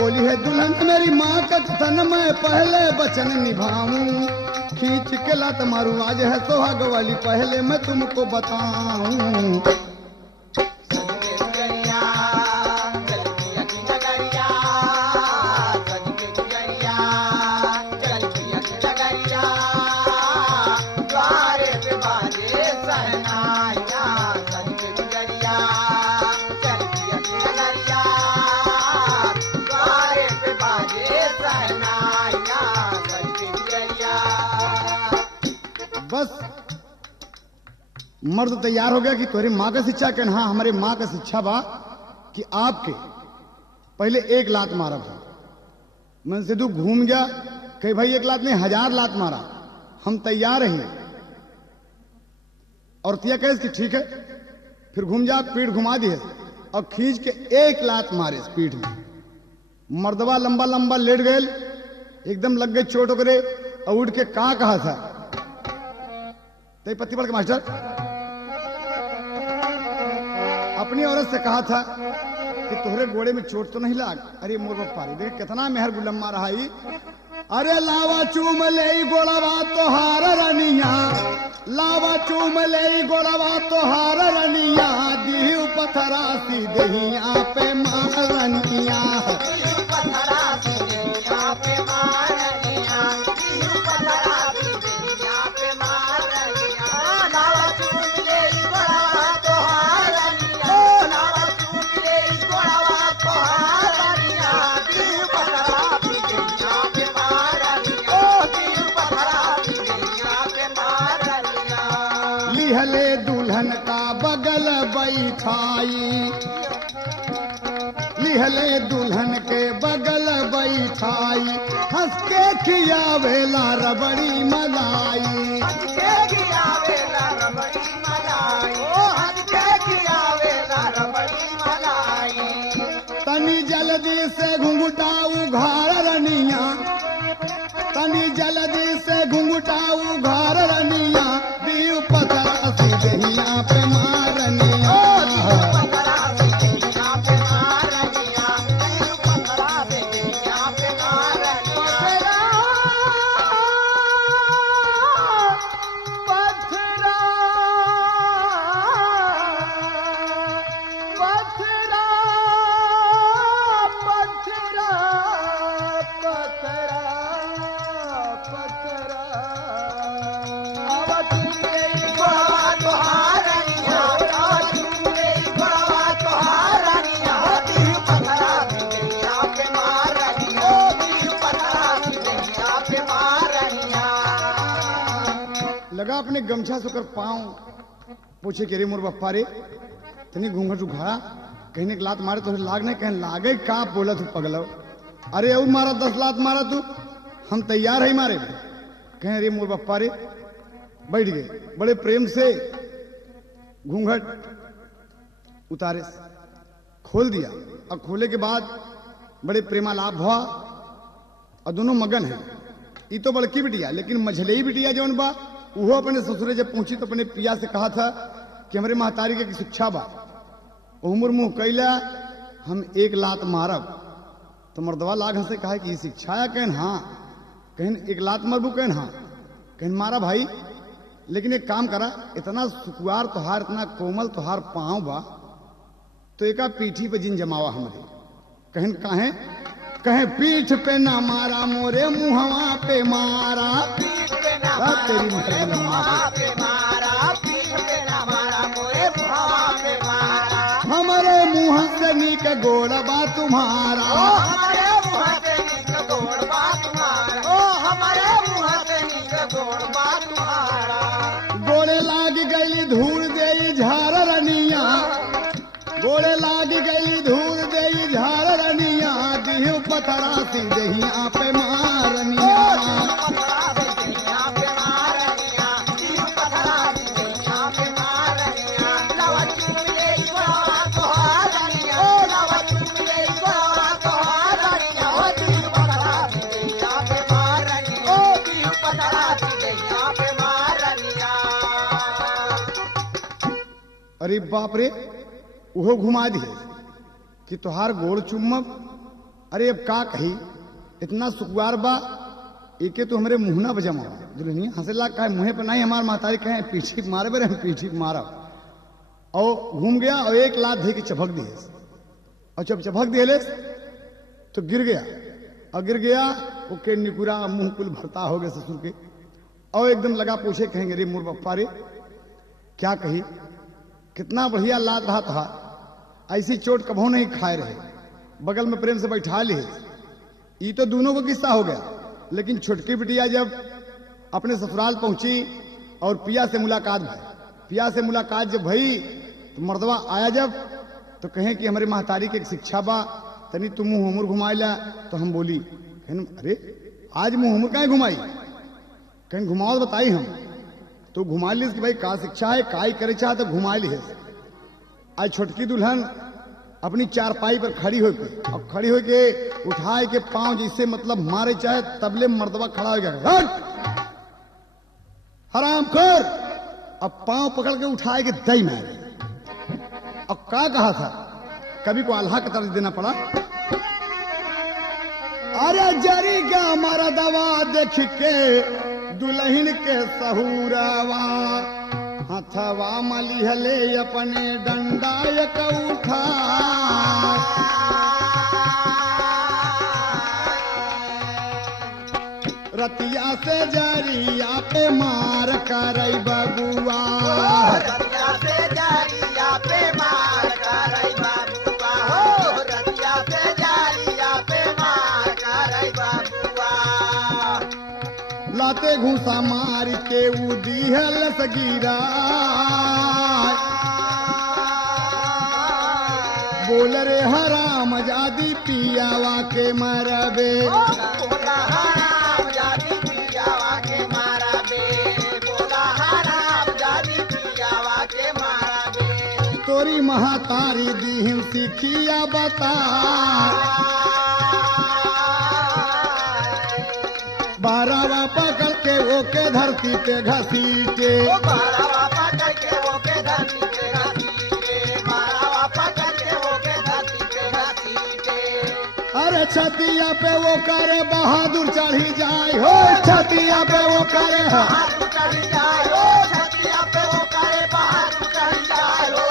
बोली है दुल्हन मेरी माँ का कथन मैं पहले वचन निभाऊं, खींच के लात मारू आज है सुहाग वाली पहले मैं तुमको बताऊं। बस मर्द तैयार हो गया कि तुम्हारी माँ का शिक्षा कहना, हाँ हमारी माँ का शिक्षा बा कि आपके पहले 1 लात मारा था। मैं सिद्धू घूम गया कहीं भाई 1 लात नहीं 1000 लात मारा, हम तैयार हैं। और तिया कहे कि ठीक है, फिर घूम जा पीठ घुमा दिए और खींच के 1 लात मारे इस पीठ में। मर्दवा लंबा लंबा लेट गए, एकदम लग गए चोट वगैरह, और उठ के कहा था पत्ती पड़ के मास्टर अपनी औरत से कहा था कि तुहरे गोड़े में चोट तो नहीं लाग। अरे मोर पारी देख कितना मेहर गुलम्मा रहा ही। अरे लावा चूम ले गोड़वा तोहार रनिया, लावा चूम ले गोड़वा तोहार रनिया, दीहु पथरा सी दहिया पे मारनिया, पथरा सी दहिया पे मारनिया, दीहु पथरा सी दहिया पे मारनिया, लावा चूम ले गोड़वा तोहार रनिया, लावा चूम ले गोड़वा तोहार रनिया, दीहु पथरा सी दहिया पे मारनिया, दीहु पथरा सी दहिया पे मारनिया। लिहले दुल्हन का बगल बैठाई, लिहले दुल्हन के बगल बैठाई, हंस के खियावेला रबड़ी मलाई, हंस के खियावेला रबड़ी मलाई, ओ हंस के खियावेला रबड़ी मलाई। तनी जल्दी से घुंघटा उघाड़ रनिया, तनी जल्दी से घुंघटा उघाड़ रनिया, दीव पथरा सी दहिया पे मारनिया, पथरा सी दहिया पे मारनिया, दीव पथरा सी दहिया पे मारनिया, पथरा पथरा पथरा पथरा पथरा आवत गई गोड़वा तोहारनिया, आवत गई गोड़वा तोहारनिया, दीहु पथरा सी दहिया पे मारनिया, दीहु पथरा सी दहिया पे मारनिया। लगा अपने गमछा से कर पाँव पूछे कि रे मोर बप्पा रे तनी घूंघट उघाड़ा, कहने के लात मारे तो लाग नहीं, कहने लागे का बोला तू पगलव, अरे और मारा 10 लात मारा तू, हम तैयार है मारे। कहें रे मोर बप्पा रे, बैठ गए बड़े प्रेम से घूंघट उतारे, खोल दिया, और खोले के बाद बड़े प्रेमालाप हुआ, और दोनों मगन हैं। ये तो बड़की बिटिया, लेकिन मझलई बिटिया जौन बा वो अपने ससुरे जब पहुंची तो अपने पिया से कहा था कि हमारे महतारी के शिक्षा बा, उम्र मुंह कैला हम 1 लात मारब। तो मर्दवा लाग हंसे कहा कि ये शिक्षा है, कहन हाँ, कहन 1 लात मरबू, कहन हाँ, कहन मारा भाई, लेकिन एक काम करा, इतना सुकुआर तोहार, इतना कोमल तोहार पाँव बा, तो एका पीठी पे जिन जमावा हमरे। कहन काहे, कहे पीठ पे ना मारा मोरे मुहवा पे मारा, पीठ पे ना मारा मोरे मुहवा पे मारा, पीठ पे ना मारा मोरे मुहवा पे मारा, हमारे मुंह से नीक गोड़बा तुम्हारा, ओ हमारे मुंह से नीक गोड़बा तुम्हारा, ओ हमारे मुंह से नीक गोड़बा तुम्हारा। गोड़े लाग गई धूल देई झार रनिया, गोड़े लाग गई धूल देई झार रनिया, दीहु पथरा सी दहिया पे मारनिया, पथरा सी दहिया पे मारनिया, दीहु पथरा सी दहिया पे मारनिया, लावा चूम ले गोड़वा तोहार रनिया, ओ लावा चूम ले गोड़वा तोहार रनिया, ओ दीहु पथरा सी दहिया पे मारनिया, ओ दीहु पथरा सी दहिया पे मारनिया। अरे बाप रे, वो घुमा दिए कि तोहार गोड़ चुम्मब अरे अब का कही, इतना सुखवार बा, एके तो हमारे मुंह ना बजमा दुल्हनिया हंसला का मुँह पर नहीं, हमार महतारी कहे पीछी मारे बरे हम पीछी मारा, और घूम गया और एक लात दे के चपक दिए, और जब चपक दिए तो गिर गया, और गिर गया वो के निकुरा मुंह कुल भरता हो गया ससुर के, और एकदम लगा पूछे, कहेंगे रे मोर बप्पा रे क्या कही, कितना बढ़िया लात रहा था, ऐसी चोट कभो नहीं खाए रहे, बगल में प्रेम से बैठा लिए। ये तो दोनों को किस्सा हो गया, लेकिन छोटकी बिटिया जब अपने ससुराल पहुंची और पिया से मुलाकात भई, पिया से मुलाकात जब भई तो मर्दवा आया जब, तो कहें कि हमारे महतारी की एक शिक्षा बा, तनी तुम मुंह हमर घुमाइला, तो हम बोली अरे आज मुंह हमर काहे घुमाई, कहीं घुमाओ बताई हम, तो घुमा ली कि भाई का शिक्षा है, का ही करे चाह तो घुमा ली है। आज छोटकी दुल्हन अपनी चारपाई पर खड़ी होके, और खड़ी होके उठाए के पांव जिससे मतलब मारे चाहे, तबले मर्दवा खड़ा हो गया, हराम खोर, अब पांव पकड़ के उठाए के दई मारे, और क्या कहा था, कभी को अल्लाह का तरज देना पड़ा। अरे जरी का मारा दवा देख के दुल्हन के सहूरावा, हथवा मली हले अपने डंडा एक उठा, रतिया से जरिया पे मार करई बबुआ, रतिया से जरिया पे मार करई बबुआ, हो रतिया से जरिया पे मार करई बबुआ, लाते घूसा मार के ऊ दिहल सगीरा, बोल रे हराम जादी पियावा के मरबे, बोला हराम जादी पियावा के मारा बे, बोला हराम जादी पियावा के मारा बे, तोरी महातारी दीहिम सिखिया बता, बारावा पकड़ के ओके धरती पे घसीटे, ओ बारावा पकड़ के ओके धरती पे घसीटे, बारावा पकड़ के ओके धरती पे घसीटे, अरे छतिया पे वो करे बहादुर चढ़ी जाए हो, छतिया पे वो करे बहादुर चढ़ जाए हो, छतिया पे वो करे बहादुर चढ़ जाए हो,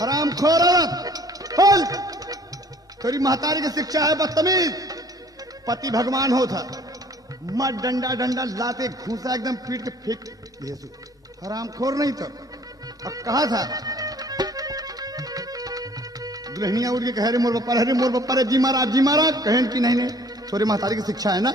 हराम खोरत बोल, तेरी महतारी की शिक्षा है बदतमीज, पति भगवान हो था, मत डंडा डंडा लाते घूसा एकदम पीट के फेंक दिए, हराम खोर नहीं तो अब कहा था, दुल्हनिया उड़ के कह रहे मोर बप्पा रे, मोर बप्पा रे, जी मारा कहें कि नहीं थोड़ी महतारी की शिक्षा है ना,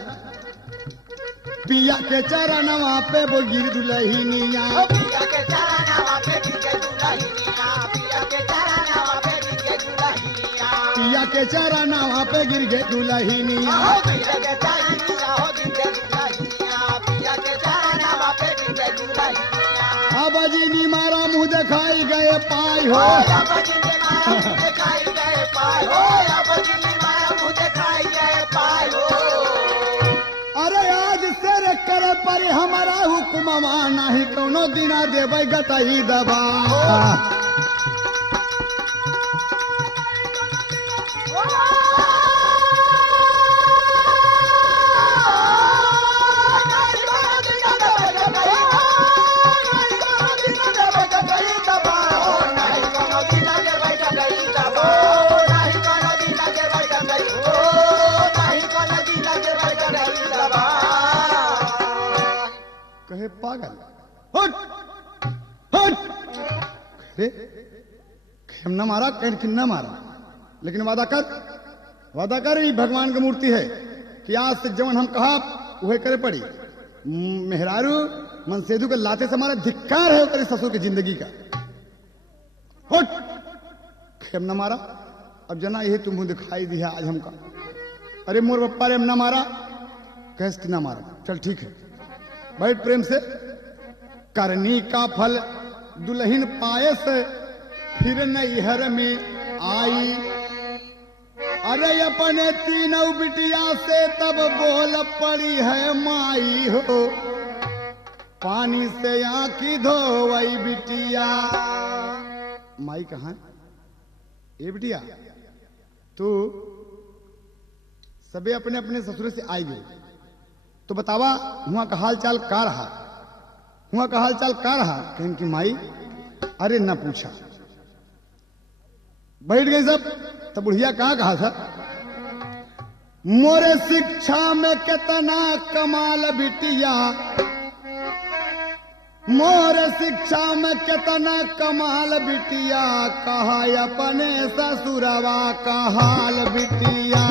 पिया के चरणवा पे वो गिर दुल्हनिया, पिया के चरणवा पे गिर के दुल्हनिया, पिया के चरणवा पे गिर के दुल्हनिया, पिया के चरणवा पे गिर गए दुल्हनिया, हो पिया के चरणवा हो गिर के दुल्हनिया, पिया के चरणवा पे गिर के दुल्हनिया, अब जी नी मारा मुंह दिखाई गए पाई हो, या बजिने मारा मुझे दिखाई गए पाए हो, या बजिने मारा मुझे दिखाई गए पाए हो, अरे आज से करे पर हमारा हुक्मवा नहीं कोनो दिना देवे गतई दबा, कहे पागल हट हट, अरे हम न मारा कहीं किन्ना मारा, लेकिन वादा कर ये भगवान की मूर्ति है कि आज से जवन हम कहा वह करे पड़ी, मेहरारू मनसेधु के लाते से हमारा धिक्कार है तेरे ससुर की जिंदगी का, हट हम न मारा, अब जना यही तुम दिखाई दिया आज हमका, अरे मोर बप्पा रे हम न मारा, कैस कि न मारा, चल ठीक है बैठ प्रेम से, करनी का फल दुल्हन पायस फिर नैहर में आई, अरे अपने तीनों बिटिया से तब बोल पड़ी है माई हो, पानी से आंखी धोवई बिटिया, माई कहाँ है? ए बिटिया तू सबे अपने अपने ससुर से आई गए। तो बतावा हुआ का हाल चाल का रहा, हुआ का हाल चाल का रहा। कहें कि माई अरे न पूछा। बैठ गई सब। तब बुढ़िया कहा था, मोरे शिक्षा में कितना कमाल बिटिया, मोर शिक्षा में कितना कमाल बिटिया, कहा अपने ससुरवा का हाल बिटिया।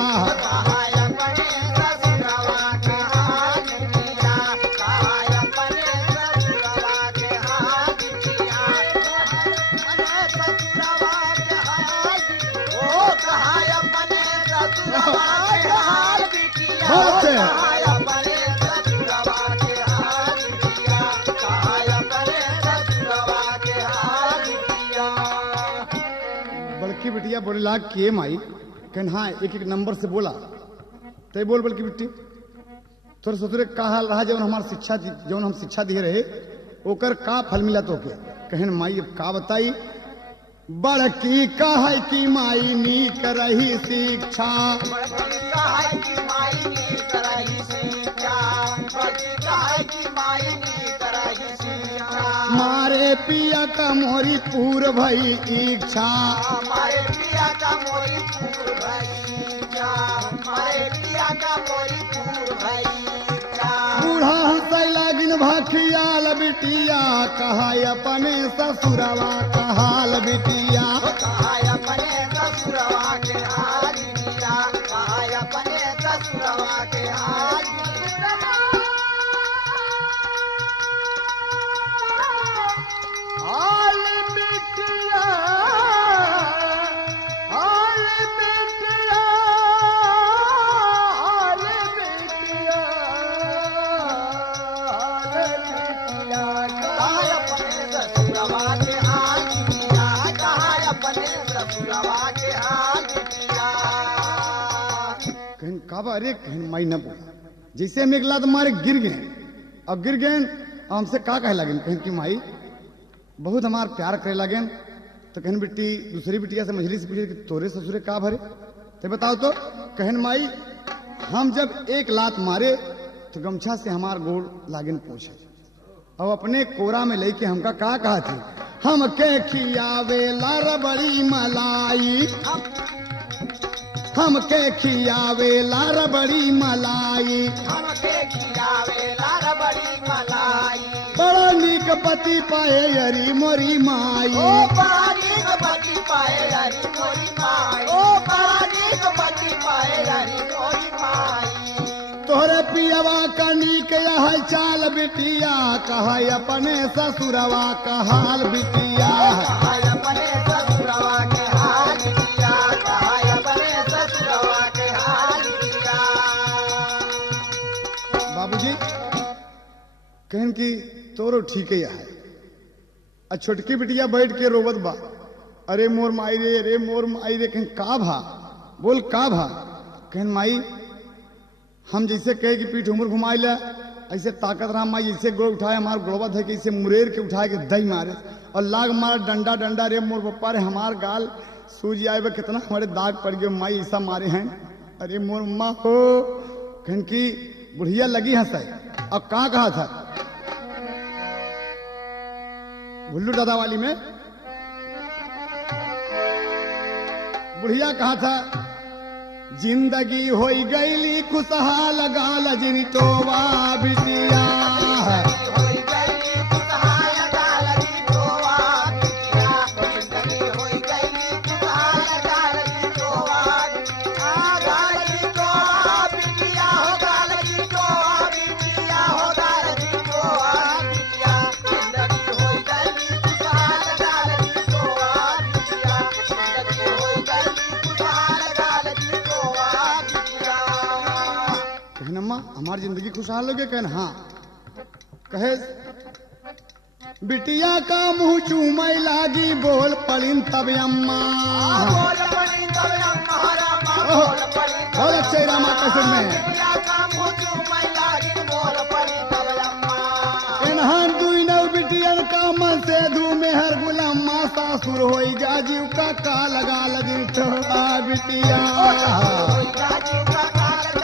बड़की बिटिया बोले ला के माई। कहन हाँ एक एक नंबर से बोला। तय बोल बल्कि बिट्टी तोर ससुरे का हाल रहा जौन हमार शिक्षा जौन हम शिक्षा दिए रहे ओकर का फल मिला तो के। कहन माई अब का बताई। बड़की कहे कि माई नीक रही शिक्षा, मारे पिया का मोरी पूर भई इच्छा, हमारे पिया का मोरी पूर भई इच्छा, हमारे पिया का मोरी पूर भई इच्छा। बूढ़ा हंसै लागिन भखियाल बिटिया, कहा अपने ससुरवा का हाल बिटिया। कहा अपने ससुरवा के हाल बिटिया, कहा अपने ससुरवा के हाल बिटिया। हाल बिटिया, हाल बिटिया, हाल बिटिया, हाल बिटिया। कहा अपने ससुरवा के हाल बिटिया, कहा अपने ससुरवा के हाल बिटिया। कहन काबा अरे कहन माई न बोला। जैसे हम एक लात मारे गिर गए और गिर गए हमसे का कहे लगे। कहन कि माई बहुत हमार प्यार करे लगे। तो कहन बिट्टी दूसरी बिटिया से मछली से पूछे कि तोरे ससुरे का भरे। तो बताओ तो। कहन माई हम जब एक लात मारे तो गमछा से हमार गोड़ लागेन पूछे और अपने कोरा में लेके हमका का कहा थी, हम के खियावे लार बड़ी मलाई, हम के खियावे लार बड़ी मलाई, हमके खिलावे लार बड़ी मलाई। बड़ा नीक पति पाए यरी मोरी माई। ओ पानी को पति पाए हरी मोरी माई, ओ पानी को पति पाए हरी मोरी माई। तोहरे पियवा का नीक यह चाल बिटिया, कहा अपने ससुरवा का हाल बिटिया। कहा अपने ससुरवा के हाल बिटिया, कहा अपने ससुरवा के हाल बिटिया। बाबूजी कहन की तोरो ठीक है है। आ छोटकी बिटिया बैठ के रोवत बा, अरे मोर माई रे, अरे मोर माई रे। कहन का भा, बोल का भा। कहन माई हम जैसे कहे कि पीठ उम्र घुमाई ला ऐसे ताकत रहा माई, जैसे गोड़ उठाए हमार गोड़वा थे कि इसे मुरेर के उठाए के दही मारे और लाग मारा डंडा डंडा। रे मोर पप्पा रे हमार गाल सूज आए कितना हमारे दाग पड़ गए माई, ऐसा मारे हैं। अरे मोर माँ हो। कहन की बुढ़िया लगी हंसाई। अब कहाँ कहा था भुल्लू दादा वाली में बुढ़िया कहा था, जिंदगी होई गईली खुशहाल गाल जिन तोवा बिटिया। होई गई खुशहाल गाल जी तोवा बिटिया, जिंदगी होई गई खुशहाल गाल जी तोवा बिटिया। गाल जी तोवा बिटिया, हो गाल जी तोवा बिटिया, हो गाल जी तोवा बिटिया। जिंदगी होई गई खुशहाल गाल जी तोवा बिटिया, जिंदगी होई गई खुशहाल गाल जी तोवा बिटिया। कहन अम्मा हमारी जिंदगी खुशहाल हो गई। कहन हाँ। कहे बिटिया का मुंह चूमय लागी, बोल पड़िन तब अम्मा। बोल पड़ी तब अम्मा रामा, बोल पड़ी तब बहुत अच्छे रामा कसम में बिटिया का मुंह चूमय लागी, बोल पड़ी तब अम्मा। एनहान दुई नव बिटियन का मन से धू मेहर गुलामा, सासुर होई गाजीव का लगा लगी तो बिटिया। होई गाजी का काल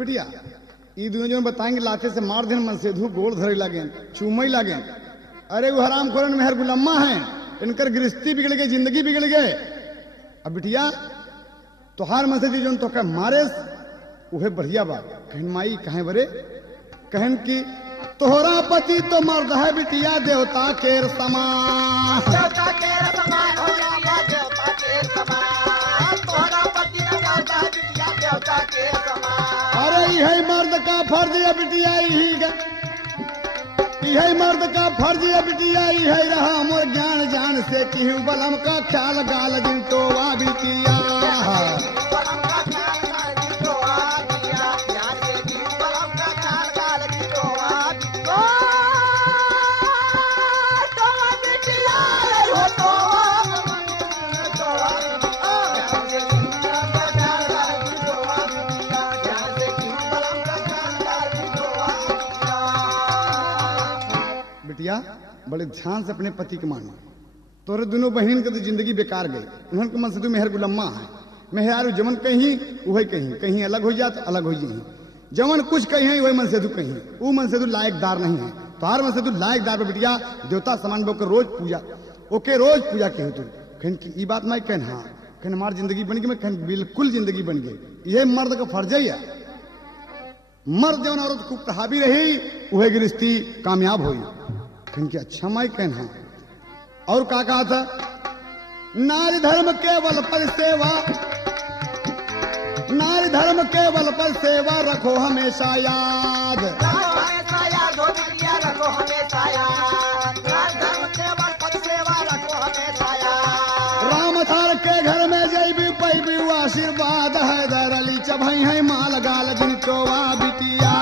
बिटिया ये दोनों जो बताएंगे लाते से मार देन मन से धू गोल धरे लगे चूमई लगे। अरे वो हराम खोरन मेहर गुलम्मा है, इनकर गृहस्थी बिगड़ गई, जिंदगी बिगड़ गए। अब बिटिया तोहार मन से जो तो कह मारे उहे बढ़िया बात कहन माई कहे बरे कहन की तोहरा पति तो मर्द है बिटिया देवता के समान। देवता के समान हो जाएगा, देवता के समान तोहरा पति देवता बिटिया देवता के समान। अरे यही मर्द का फर्ज है बिटिया, यही मर्द का फर्ज है बिटिया, यही रहा मोर ज्ञान जान से कि बलम का ख्याल गाल दिन तो वा बिटिया। बलम का ख्याल गाल दिन तो वा बिटिया, ज्ञान से कि बलम का ख्याल गाल दिन तो वा बिटिया। तो वा बिटिया हो तो वा ज्ञान से कि बलम का ख्याल गाल दिन तो वा बिटिया, ज्ञान से कि बलम का ख्याल गाल दिन तो वा बिटिया। बिटिया बड़े ध्यान से अपने पति को मानो। तोरे दोनों बहन के तो जिंदगी बेकार गई। उन्होंने मन से तू मेहर गुलम्मा है, मेहरारू जमन कहीं वही कहीं, कहीं अलग हो जात अलग हो जाए। जमन कुछ कहीं वही मन से तू कहीं, वो मन से तू लायकदार नहीं है। तो हर मन से तू लायकदार पे बिटिया देवता समान ओके रोज पूजा, ओके रोज पूजा कही तू कहन की ई बात मैं कहन हाँ कहन हमार जिंदगी बन गई। मैं कहन बिल्कुल जिंदगी बन गई, यह मर्द का फर्ज है। मर्द जवन औरत खूब कहाबी रही वह गृहस्थी कामयाब हुई। कहन की अच्छा मैं कहन हाँ। और क्या कहा था, नारी धर्म केवल पर सेवा, नारी धर्म केवल पर सेवा रखो हमेशा याद। रखो हमेशा याद हो बिटिया, रखो हमेशा याद, धर्म केवल पद सेवा रखो हमेशा याद। राम थार के घर में जैबी पैबी आशीर्वाद हैदर अली चभई है माल गाल दिन चोवा बिटिया।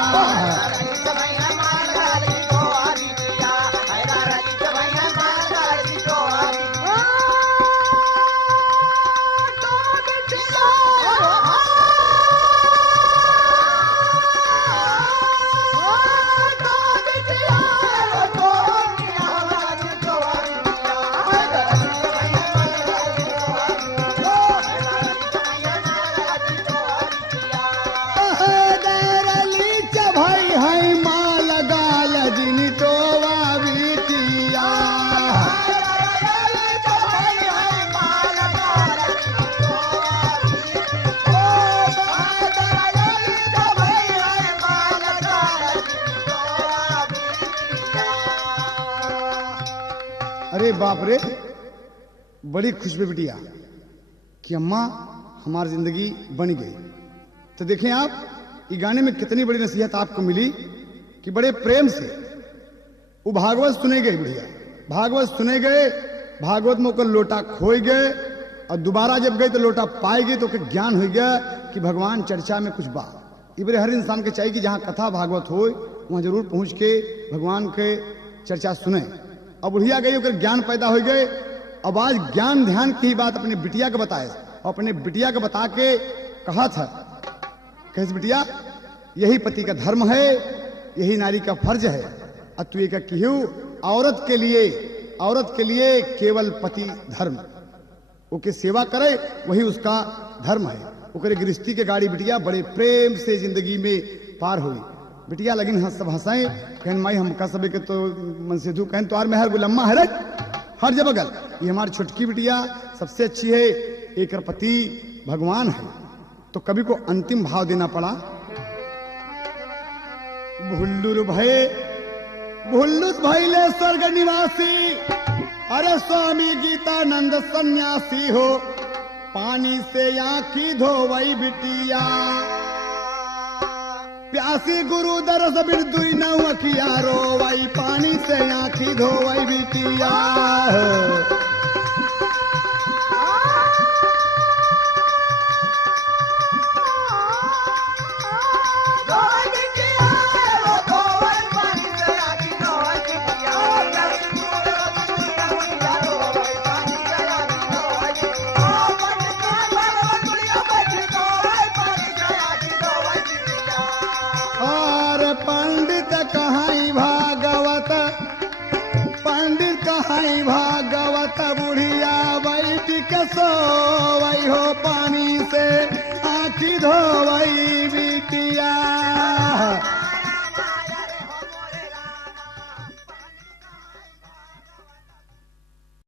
अरे बाप रे बड़ी खुश हुई बिटिया कि अम्मा हमारी जिंदगी बन गई। तो देखें आप ये गाने में कितनी बड़ी नसीहत आपको मिली कि बड़े प्रेम से वो भागवत सुने गए। बिटिया भागवत सुने गए, भागवत में लोटा खोए गए और दोबारा जब गए तो लोटा पाए गए तो ज्ञान हो गया कि भगवान चर्चा में कुछ बात। इबरे हर इंसान के चाहिए कि जहां कथा भागवत हो वहां जरूर पहुंच के भगवान के चर्चा सुने। अब बुढ़िया गई होकर ज्ञान पैदा हो गए। अब आज ज्ञान ध्यान की बात अपने बिटिया को बताए और अपने बिटिया को बता के कहा था कैसे बिटिया यही पति का धर्म है, यही नारी का फर्ज है। और तू ये कहू औरत के लिए केवल पति धर्म, ओके सेवा करे वही उसका धर्म है। ओकरे गृहस्थी के गाड़ी बिटिया बड़े प्रेम से जिंदगी में पार हुई। बिटिया लगिन हंस सब हंसाए कहन माई हम का सबे के तो मन से धू कहन तो में हर गुलम्मा है हर जबगल। ये हमारी छुटकी बिटिया सबसे अच्छी है, एक पति भगवान है। तो कभी को अंतिम भाव देना पड़ा। भुल्लुर भैले स्वर्ग निवासी, अरे स्वामी गीतानंद सन्यासी हो, पानी से आंखी धोवई बिटिया, प्यासी गुरु दरस बिरदुई नौकिया रोवई, पानी से आंखी धोवई बिटिया। भागवत बुढ़िया बैठ के सोवई हो, पानी से आँखी धोवई